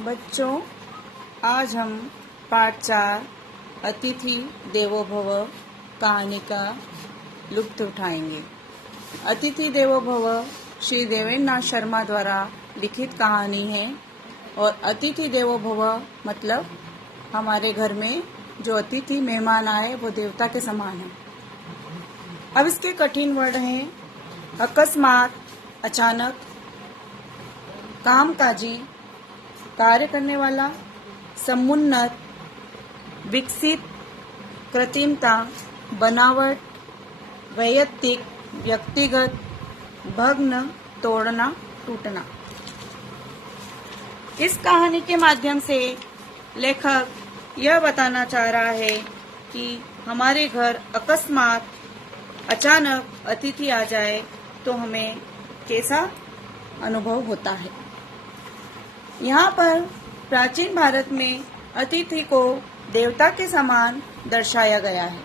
बच्चों, आज हम पाठ 4 अतिथि देवो भव कहानी का लुत्फ उठाएंगे। अतिथि देवो भव श्री देवेंद्र नाथ शर्मा द्वारा लिखित कहानी है और अतिथि देवो भव मतलब हमारे घर में जो अतिथि मेहमान आए वो देवता के समान है। अब इसके कठिन वर्ड हैं अकस्मात, अचानक, कामकाजी, कार्य करने वाला, समुन्नत, विकसित, कृत्रिमता, बनावट, वैयक्तिक, व्यक्तिगत, भग्न, तोड़ना, टूटना। इस कहानी के माध्यम से लेखक यह बताना चाह रहा है कि हमारे घर अकस्मात, अचानक अतिथि आ जाए तो हमें कैसा अनुभव होता है। यहाँ पर प्राचीन भारत में अतिथि को देवता के समान दर्शाया गया है।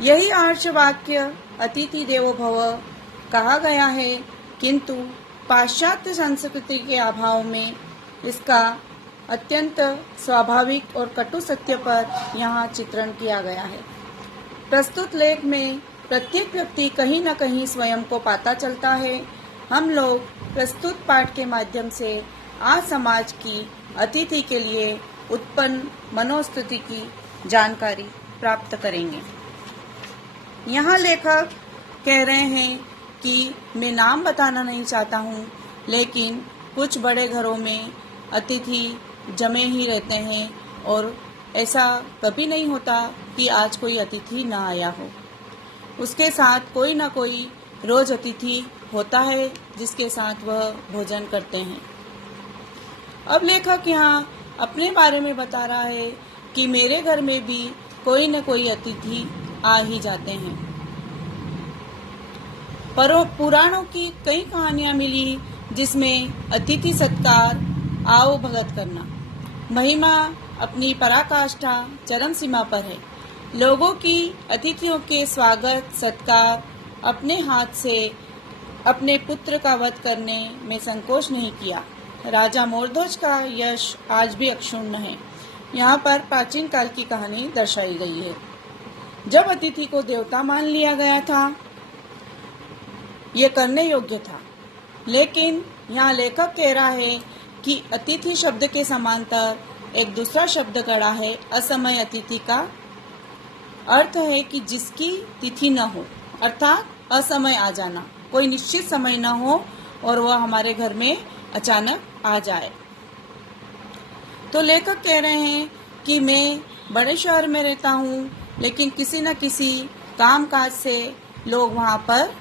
यही आर्ष वाक्य अतिथि देवो भव कहा गया है, किंतु पाश्चात्य संस्कृति के अभाव में इसका अत्यंत स्वाभाविक और कटु सत्य पर यहाँ चित्रण किया गया है। प्रस्तुत लेख में प्रत्येक व्यक्ति कहीं न कहीं स्वयं को पाता चलता है। हम लोग प्रस्तुत पाठ के माध्यम से आज समाज की अतिथि के लिए उत्पन्न मनोस्थिति की जानकारी प्राप्त करेंगे। यहाँ लेखक कह रहे हैं कि मैं नाम बताना नहीं चाहता हूँ, लेकिन कुछ बड़े घरों में अतिथि जमे ही रहते हैं और ऐसा कभी नहीं होता कि आज कोई अतिथि ना आया हो। उसके साथ कोई ना कोई रोज अतिथि होता है जिसके साथ वह भोजन करते हैं। अब लेखक यहाँ अपने बारे में बता रहा है कि मेरे घर में भी कोई न कोई अतिथि आ ही जाते हैं। पर पुराणों की कई कहानियां मिली जिसमें अतिथि सत्कार, आओ भगत करना, महिमा अपनी पराकाष्ठा चरम सीमा पर है। लोगों की अतिथियों के स्वागत सत्कार अपने हाथ से अपने पुत्र का वध करने में संकोच नहीं किया। राजा मोरध्वज का यश आज भी अक्षुण्ण है। यहाँ पर प्राचीन काल की कहानी दर्शाई गई है। जब अतिथि को देवता मान लिया गया था, ये करने योग्य था, लेकिन यहाँ लेखक कह रहा है कि अतिथि शब्द के समांतर एक दूसरा शब्द गढ़ा है असमय अतिथि का अर्थ है कि जिसकी तिथि न हो, अर्थात असमय आ जाना, कोई निश्चित समय न हो और वह हमारे घर में अचानक आ जाए। तो लेखक कह रहे हैं कि मैं बड़े शहर में रहता हूँ, लेकिन किसी न किसी कामकाज से लोग वहाँ पर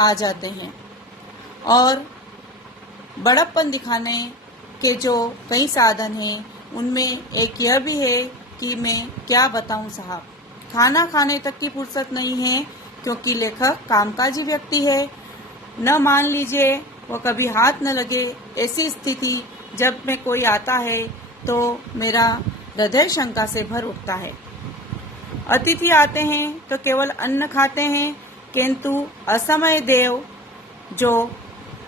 आ जाते हैं और बड़प्पन दिखाने के जो कई साधन हैं उनमें एक यह भी है कि मैं क्या बताऊँ साहब, खाना खाने तक की फुर्सत नहीं है, क्योंकि लेखक कामकाजी व्यक्ति है। न मान लीजिए वो कभी हाथ न लगे, ऐसी स्थिति जब में कोई आता है तो मेरा हृदय शंका से भर उठता है। अतिथि आते हैं तो केवल अन्न खाते हैं, किंतु असमय देव, जो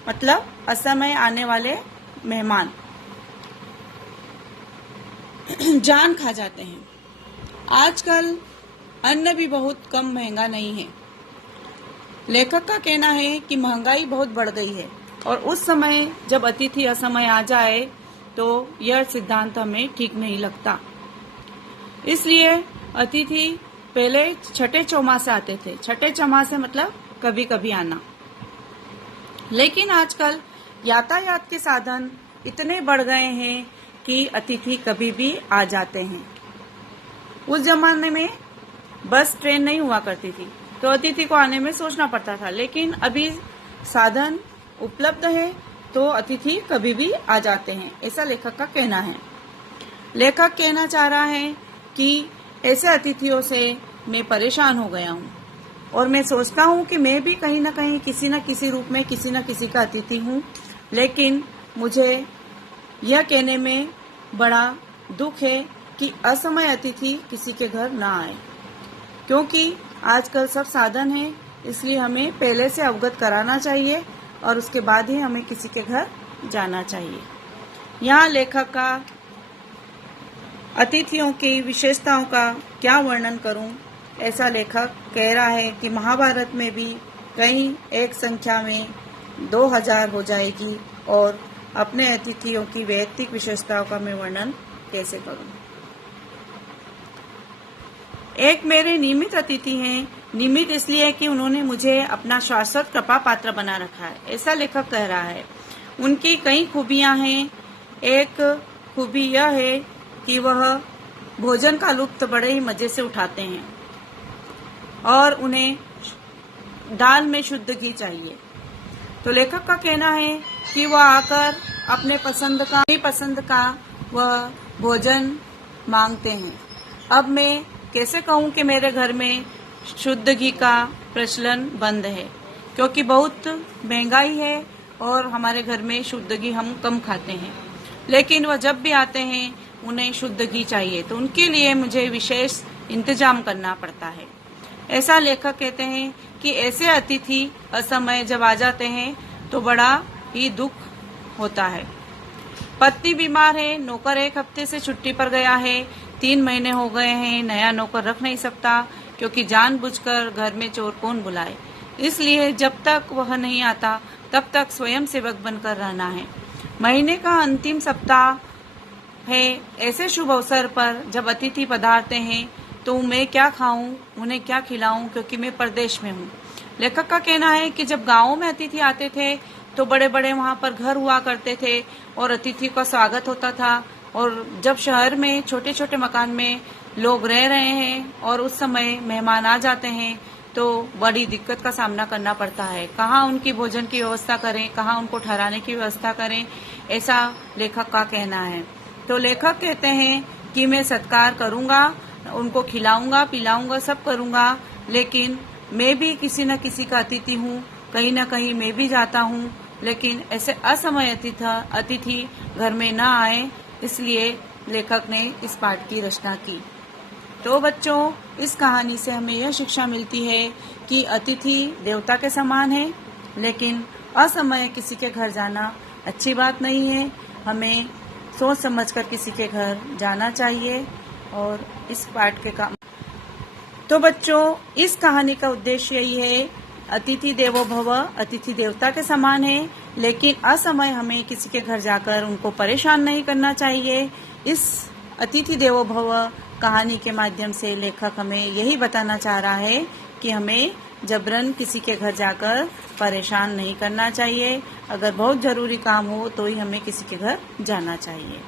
मतलब असमय आने वाले मेहमान जान खा जाते हैं। आजकल अन्न भी बहुत कम महंगा नहीं है। लेखक का कहना है कि महंगाई बहुत बढ़ गई है और उस समय जब अतिथि असमय आ जाए तो यह सिद्धांत हमें ठीक नहीं लगता। इसलिए अतिथि पहले छठे चौमासे आते थे। छठे चौमासे मतलब कभी कभी आना, लेकिन आजकल यातायात के साधन इतने बढ़ गए हैं कि अतिथि कभी भी आ जाते हैं। उस जमाने में बस ट्रेन नहीं हुआ करती थी तो अतिथि को आने में सोचना पड़ता था, लेकिन अभी साधन उपलब्ध है तो अतिथि कभी भी आ जाते हैं, ऐसा लेखक का कहना है। लेखक कहना चाह रहा है कि ऐसे अतिथियों से मैं परेशान हो गया हूँ और मैं सोचता हूँ कि मैं भी कहीं न कहीं किसी न किसी रूप में किसी न किसी का अतिथि हूँ, लेकिन मुझे यह कहने में बड़ा दुख है कि असमय अतिथि किसी के घर ना आए, क्योंकि आजकल सब साधन है, इसलिए हमें पहले से अवगत कराना चाहिए और उसके बाद ही हमें किसी के घर जाना चाहिए। यहाँ लेखक का अतिथियों की विशेषताओं का क्या वर्णन करूं? ऐसा लेखक कह रहा है कि महाभारत में भी कहीं एक संख्या में 2000 हो जाएगी और अपने अतिथियों की वैयक्तिक विशेषताओं का मैं वर्णन कैसे करूं? एक मेरे नियमित अतिथि हैं। नियमित इसलिए कि उन्होंने मुझे अपना शाश्वत कृपा पात्र बना रखा है, ऐसा लेखक कह रहा है। उनकी कई खूबियां हैं। एक खूबी यह है कि वह भोजन का लुत्फ बड़े ही मजे से उठाते हैं और उन्हें दाल में शुद्ध घी चाहिए। तो लेखक का कहना है कि वह आकर अपने पसंद का वह भोजन मांगते हैं। अब मैं कैसे कहूँ कि मेरे घर में शुद्ध घी का प्रचलन बंद है, क्योंकि बहुत महंगाई है और हमारे घर में शुद्ध घी हम कम खाते हैं। लेकिन वह जब भी आते हैं उन्हें शुद्ध घी चाहिए, तो उनके लिए मुझे विशेष इंतजाम करना पड़ता है। ऐसा लेखक कहते हैं कि ऐसे अतिथि असमय जब आ जाते हैं तो बड़ा ही दुख होता है। पत्नी बीमार है, नौकर 1 हफ्ते से छुट्टी पर गया है, 3 महीने हो गए हैं, नया नौकर रख नहीं सकता, क्योंकि जानबूझकर घर में चोर कौन बुलाए। इसलिए जब तक वह नहीं आता तब तक स्वयं सेवक बनकर रहना है। महीने का अंतिम सप्ताह है। ऐसे शुभ अवसर पर जब अतिथि पधारते हैं तो मैं क्या खाऊं, उन्हें क्या खिलाऊं, क्योंकि मैं परदेश में हूं। लेखक का कहना है कि जब गांवों में अतिथि आते थे तो बड़े बड़े वहां पर घर हुआ करते थे और अतिथि का स्वागत होता था, और जब शहर में छोटे छोटे मकान में लोग रह रहे हैं और उस समय मेहमान आ जाते हैं तो बड़ी दिक्कत का सामना करना पड़ता है। कहाँ उनकी भोजन की व्यवस्था करें, कहाँ उनको ठहराने की व्यवस्था करें, ऐसा लेखक का कहना है। तो लेखक कहते हैं कि मैं सत्कार करूंगा, उनको खिलाऊंगा पिलाऊंगा, सब करूंगा, लेकिन मैं भी किसी न किसी का अतिथि हूँ, कहीं न कहीं मैं भी जाता हूँ, लेकिन ऐसे असमय अतिथि घर में न आए, इसलिए लेखक ने इस पाठ की रचना की। तो बच्चों, इस कहानी से हमें यह शिक्षा मिलती है कि अतिथि देवता के समान है, लेकिन असमय किसी के घर जाना अच्छी बात नहीं है। हमें सोच समझकर किसी के घर जाना चाहिए। और इस पाठ के काम तो बच्चों, इस कहानी का उद्देश्य यही है, अतिथि देवो भव, अतिथि देवता के समान है, लेकिन असमय हमें किसी के घर जाकर उनको परेशान नहीं करना चाहिए। इस अतिथि देवो भव कहानी के माध्यम से लेखक हमें यही बताना चाह रहा है कि हमें जबरन किसी के घर जाकर परेशान नहीं करना चाहिए। अगर बहुत जरूरी काम हो तो ही हमें किसी के घर जाना चाहिए।